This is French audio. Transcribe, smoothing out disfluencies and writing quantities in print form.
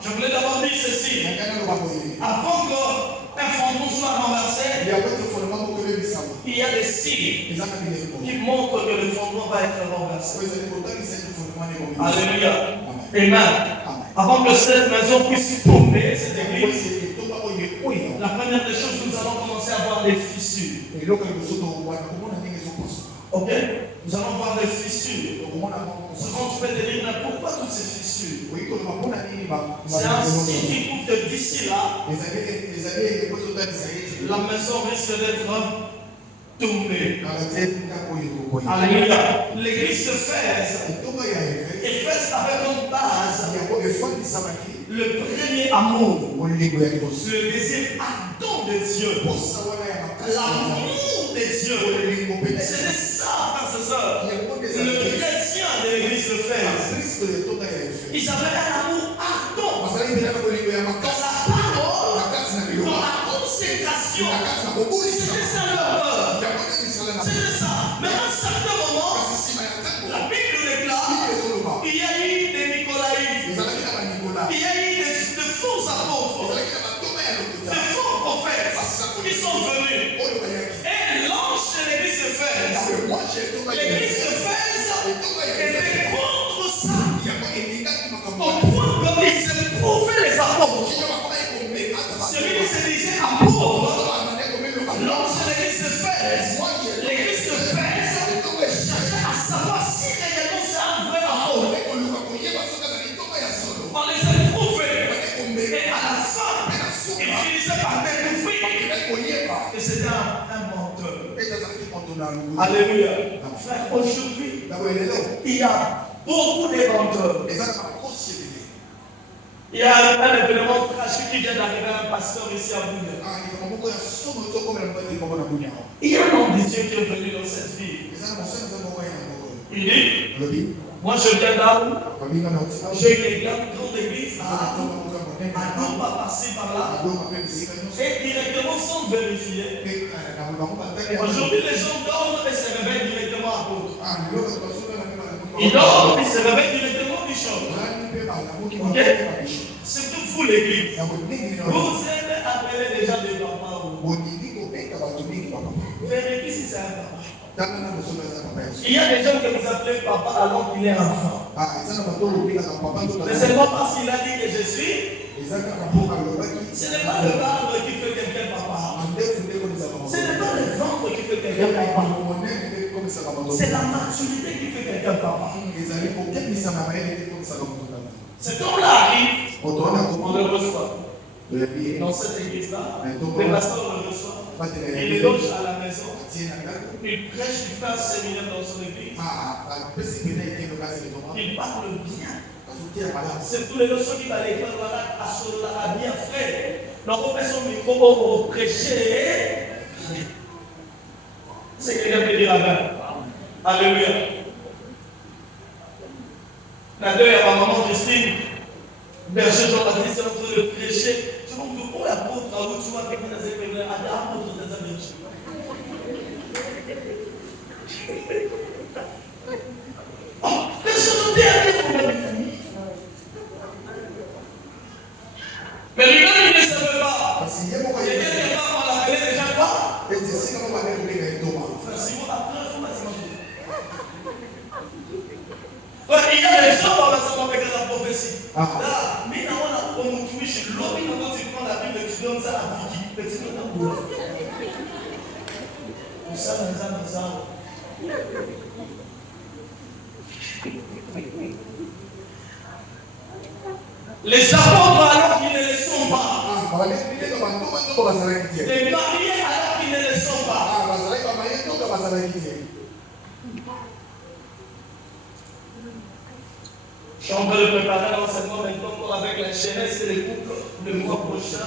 je voulais d'abord dire ceci. Avant qu'un fondement soit renversé, il y a des signes qui montrent que le fondement va être renversé. Alléluia. Amen. Avant que cette maison puisse tomber, cette église, la première des choses, nous allons commencer à voir des fissures. Ok? Nous allons voir des fissures. Souvent, tu peux te dire, mais pourquoi toutes ces fissures? C'est un signe qui prouve que d'ici là, la maison risque d'être tombée. Alléluia. L'église de Éphèse avait comme base le premier amour, le désir ardent de Dieu, l'amour de Dieu. C'était ça, frères et sœurs, le chrétien de l'église d'Éphèse. Ils avaient un amour ardent dans la parole, dans la consécration. C'était ça leur œuvre. C'était ça. Mais à un certain moment, la Bible déclare qu'il y a eu des Nicolaïtes, il y a eu de faux apôtres, de faux prophètes qui sont venus. Et l'ange de l'église d'Éphèse, était contre ça, au point qu'ils éprouvaient les apôtres. Celui qui se disait apôtre, l'ange de l'église d'Éphèse, cherchait à savoir si réellement c'est un vrai apôtre. On les a trouvés. Et à la fin, ils finissaient par découvrir que c'était un menteur. Alléluia. Frère, aujourd'hui, il y a beaucoup de menteurs. Il y a un événement tragique qui vient d'arriver à un pasteur ici à Bounia. Il y a un homme de Dieu qui est venu dans cette ville. Il dit, moi je viens d'Arou, j'ai une grande église un homme va passer par là et directement sans vérifier. Aujourd'hui les gens dorment et se réveillent directement à l'autre. Ils dorment et se réveillent directement du champ. Okay? Surtout vous l'église. Vous aimez appeler les gens des papas. Vérifiez si c'est un papa. Il y a des gens que vous appelez papa alors qu'il est enfant. Mais c'est pas parce qu'il a dit que je suis. Ce n'est pas le ventre qui fait quelqu'un papa. Ce n'est pas le ventre qui fait quelqu'un papa. C'est la maturité qui fait quelqu'un papa. Cet homme-là arrive, on le reçoit. Dans cette église-là, le pasteur le reçoit. Il le loge à la maison. Il prêche, il fait un séminaire dans son église. Il parle bien. C'est tous les leçons qu'il va l'école à bien fait. Donc on met son micro pour prêcher. C'est quelqu'un qui peut dire Amen. Alléluia. La deuxième, ma maman Christine, berger Jean-Baptiste, est en train de prêcher. Tu vois que pour l'apôtre, à où tu vois quelqu'un dans cette église, à l'apôtre dans sa berger. Oh, personne ne dit à qui. Mais lui-même, il ne savait pas. Et quelque part, on l'appelait déjà quoi? Frère Simon, après, il faut m'imaginer. Il y a des gens dans la prophétie. Là, mais on nous touche. L'autre, quand tu prends la Bible, tu donnes ça à Vicky. Tu donnes à moi. Ça, dans ça. Les apôtres alors qu'ils ne le sont pas. Les mariés alors qu'ils ne le sont pas. Je suis en train de préparer l'enseignement maintenant avec la jeunesse et les couples le mois prochain.